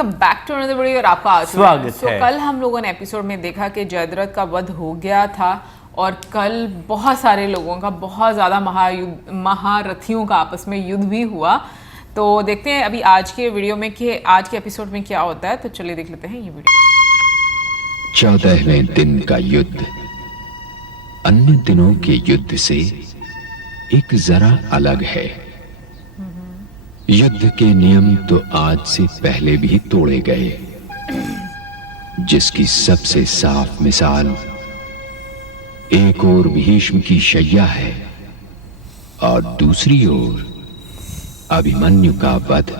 Welcome back to another video और आपका स्वागत है। कल हम लोगों ने एपिसोड में देखा कि जयद्रथ का वध हो गया था और कल बहुत सारे लोगों का, बहुत ज़्यादा महारथियों का आपस में युद्ध भी हुआ। तो देखते हैं अभी आज के वीडियो में कि आज के एपिसोड में क्या होता है। तो चलिए देख लेते हैं ये वीडियो। 14वें दिन का युद्ध अन्य दिनों के युद्ध से एक जरा अलग है। युद्ध के नियम तो आज से पहले भी तोड़े गए, जिसकी सबसे साफ मिसाल एक ओर भीष्म की शैया है और दूसरी ओर अभिमन्यु का वध,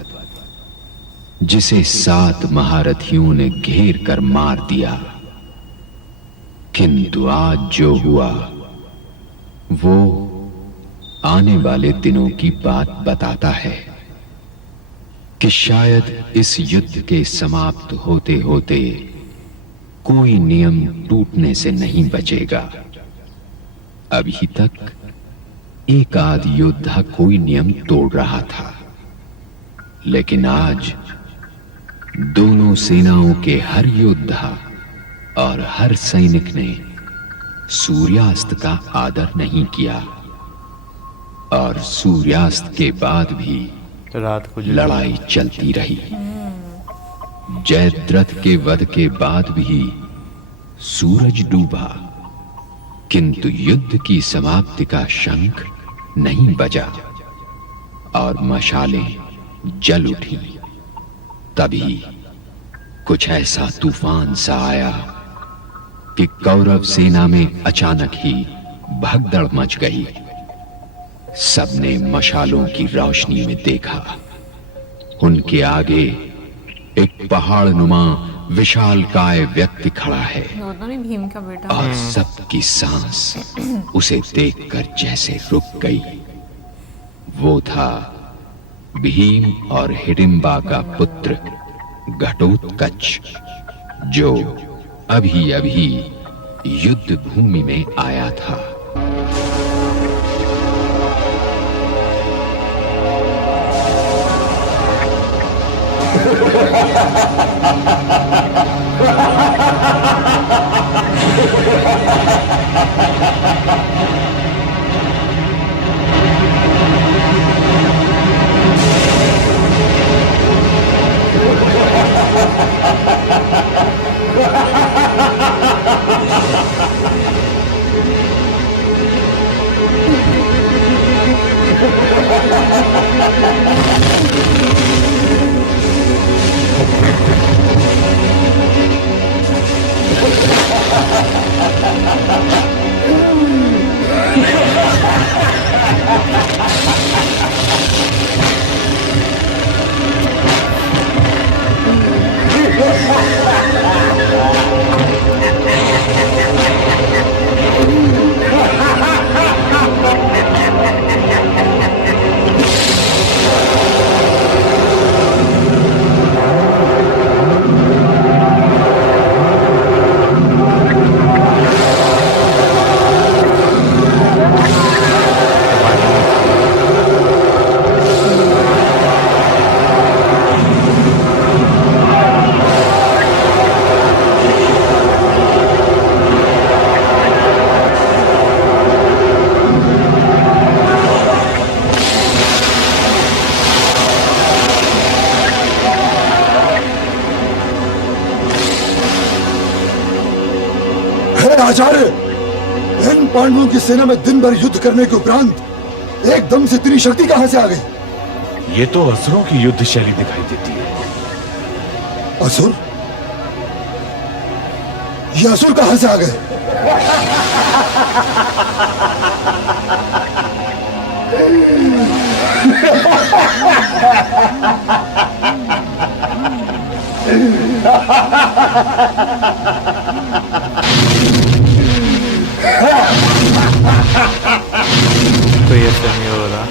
जिसे 7 महारथियों ने घेर कर मार दिया। किंतु आज जो हुआ वो आने वाले दिनों की बात बताता है कि शायद इस युद्ध के समाप्त होते होते कोई नियम टूटने से नहीं बचेगा। अभी तक एक आध योद्धा कोई नियम तोड़ रहा था, लेकिन आज दोनों सेनाओं के हर योद्धा और हर सैनिक ने सूर्यास्त का आदर नहीं किया और सूर्यास्त के बाद भी रात को लड़ाई चलती रही। जयद्रथ के वध के बाद भी सूरज डूबा, किंतु युद्ध की समाप्ति का शंख नहीं बजा और मशालें जल उठी। तभी कुछ ऐसा तूफान सा आया कि कौरव सेना में अचानक ही भगदड़ मच गई। सबने मशालों की रोशनी में देखा, उनके आगे एक पहाड़ नुमा विशालकाय व्यक्ति खड़ा है भीम का बेटा और सबकी सांस उसे देखकर जैसे रुक गई। वो था भीम और हिडिंबा का पुत्र घटोत्कच, जो अभी अभी युद्ध भूमि में आया था। आचार्य, इन पांडवों की सेना में दिन भर युद्ध करने के उपरांत एकदम से इतनी शक्ति कहां से आ गई? ये तो असुरों की युद्ध शैली दिखाई देती है। असुर? ये असुर कहां से आ गए? तो ये नहीं हो रहा।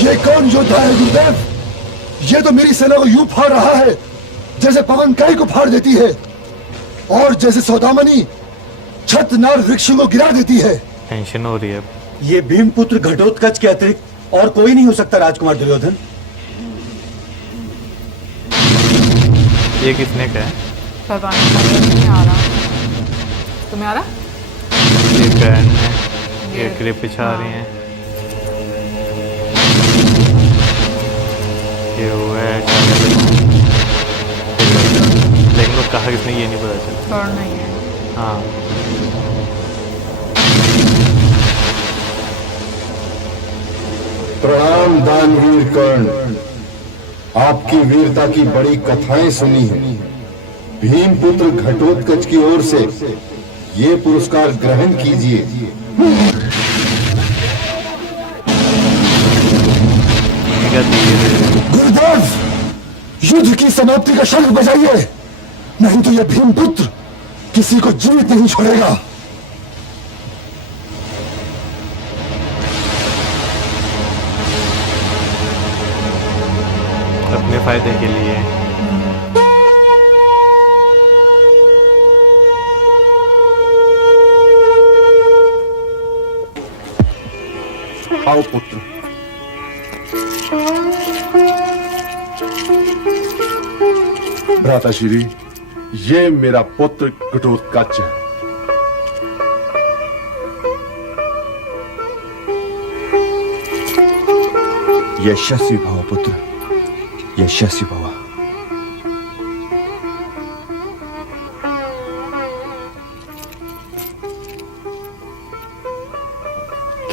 ये कौन योद्धा है गुरुदेव? ये तो मेरी सेना को यूं फाड़ रहा है जैसे पवन कई को फाड़ देती है, और जैसे सौदामनी छतनार वृक्षों को गिरा देती है। टेंशन हो रही है। ये भीमपुत्र घटोत्कच के अतिरिक्त और कोई नहीं हो सकता राजकुमार दुर्योधन। ये किसने कहा है? पता नहीं आ रहा। तुम्हें आ रहा? ये कैन है, ये क्लिप पिछा रही हैं। ये वो है लेकिन वो कहा किसने ये नहीं पता चला। कर्ण नहीं है। हाँ प्रणाम दानवीर कर्ण, आपकी वीरता की बड़ी कथाएं सुनी है। भीमपुत्र घटोत्कच की ओर से ये पुरस्कार ग्रहण कीजिए। गुरुदेव, युद्ध की समाप्ति का शंख बजाइए, नहीं तो यह भीमपुत्र किसी को जीवित नहीं छोड़ेगा। अपने फायदे के लिए। आओ पुत्र। भ्राताश्री, ये मेरा पुत्र घटोत्कच है। यशस्वी भव पुत्र, यशस्वी भव।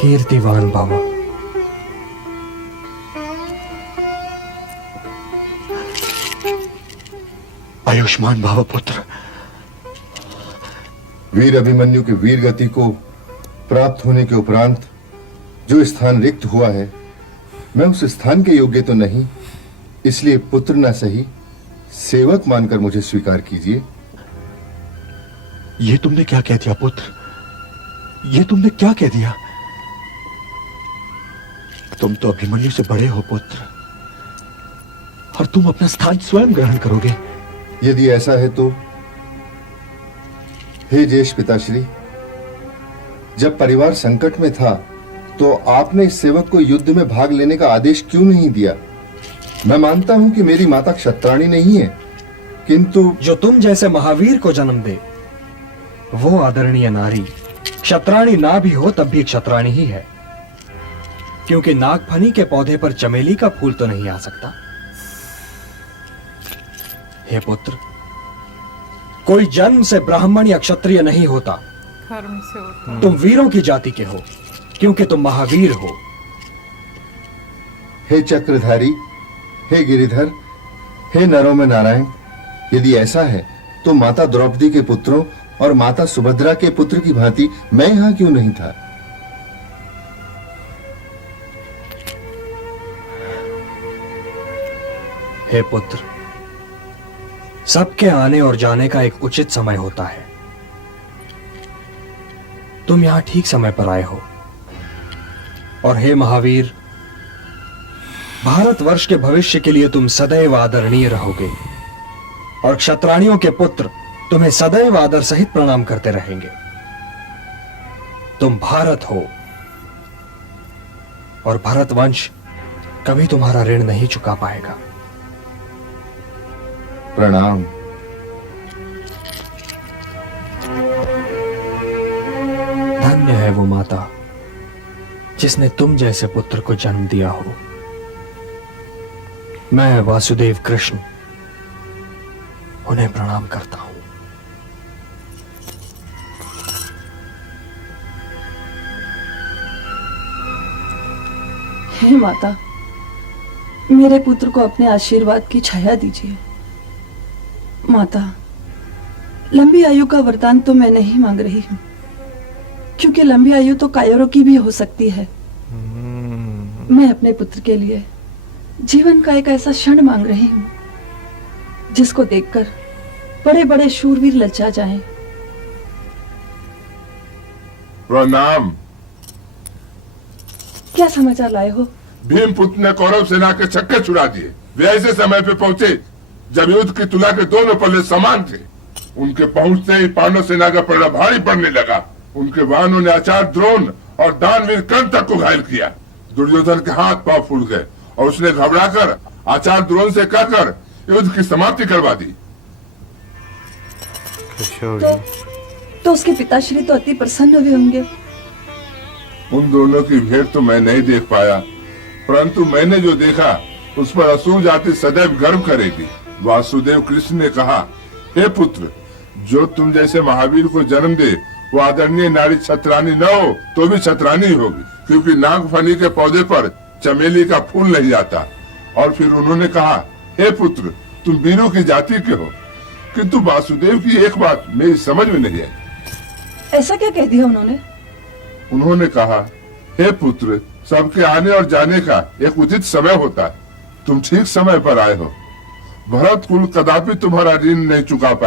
कीर्तिवान भव। आयुष्मान भव पुत्र। वीर अभिमन्यु के वीर गति को प्राप्त होने के उपरांत जो स्थान रिक्त हुआ है, मैं उस स्थान के योग्य तो नहीं, इसलिए पुत्र न सही सेवक मानकर मुझे स्वीकार कीजिए। ये तुमने क्या कह दिया पुत्र? ये तुमने क्या कह दिया? तुम तो अभिमन्यु से बड़े हो पुत्र, और तुम अपना स्थान स्वयं ग्रहण करोगे। यदि ऐसा है तो हे ज्येष्ठ पिताश्री, जब परिवार संकट में था तो आपने इस सेवक को युद्ध में भाग लेने का आदेश क्यों नहीं दिया? मैं मानता हूं कि मेरी माता क्षत्राणी नहीं है, किंतु जो तुम जैसे महावीर को जन्म दे वो आदरणीय नारी क्षत्राणी ना भी हो तब भी क्षत्राणी ही है, क्योंकि नागफनी के पौधे पर चमेली का फूल तो नहीं आ सकता। हे पुत्र, कोई जन्म से ब्राह्मण या क्षत्रिय नहीं होता, कर्म से होता। तुम वीरों की जाति के हो क्योंकि तुम महावीर हो। हे चक्रधारी, हे गिरिधर, हे नरों में नारायण, यदि ऐसा है तो माता द्रौपदी के पुत्रों और माता सुभद्रा के पुत्र की भांति मैं यहां क्यों नहीं था? हे पुत्र, सबके आने और जाने का एक उचित समय होता है। तुम यहां ठीक समय पर आए हो, और हे महावीर, भारतवर्ष के भविष्य के लिए तुम सदैव आदरणीय रहोगे, और क्षत्राणियों के पुत्र तुम्हें सदैव आदर सहित प्रणाम करते रहेंगे। तुम भारत हो, और भरतवंश कभी तुम्हारा ऋण नहीं चुका पाएगा। प्रणाम। धन्य है वो माता जिसने तुम जैसे पुत्र को जन्म दिया हो। मैं वासुदेव कृष्ण उन्हें प्रणाम करता हूं। हे माता, मेरे पुत्र को अपने आशीर्वाद की छाया दीजिए। माता, लंबी आयु का वरदान तो मैं नहीं मांग रही हूँ, क्योंकि लंबी आयु तो कायरों की भी हो सकती है। मैं अपने पुत्र के लिए जीवन का एक ऐसा क्षण मांग रही हूँ जिसको देखकर बड़े बड़े शूरवीर लज्जा जाएं। प्रणाम। क्या समाचार लाए हो? भीमपुत्र ने कौरव सेना के छक्के छुड़ा दिए। वे ऐसे समय पे पहुंचे जब युद्ध की तुला के दोनों पल्ले समान थे। उनके पहुंचते ही पांडव सेना का पलड़ा भारी पड़ने लगा। उनके वाहनों ने आचार्य द्रोण और दानवीर कर्ण तक को घायल किया। दुर्योधन के हाथ पांव फूल गए और उसने घबराकर आचार्य द्रोण से कहकर युद्ध की समाप्ति करवा दी। तो उसके पिताश्री तो अति प्रसन्न हुए होंगे। उन दोनों की भेंट तो मैं नहीं देख पाया, परंतु मैंने जो देखा उस पर असुर जाति सदैव गर्व करेगी। वासुदेव कृष्ण ने कहा, हे पुत्र, जो तुम जैसे महावीर को जन्म दे वो आदरणीय नारी छत्रानी न हो तो भी छत्रानी होगी, क्योंकि नागफनी के पौधे पर चमेली का फूल नहीं आता। और फिर उन्होंने कहा, हे पुत्र, तुम वीरों की जाति के हो। किंतु वासुदेव की एक बात मेरी समझ में नहीं आई। ऐसा क्या कह दिया उन्होंने? उन्होंने कहा, हे पुत्र, सबके आने और जाने का एक उचित समय होता है। तुम ठीक समय पर आए हो। भरत कुल कदापि तुम्हारा ऋण नहीं चुका पाए।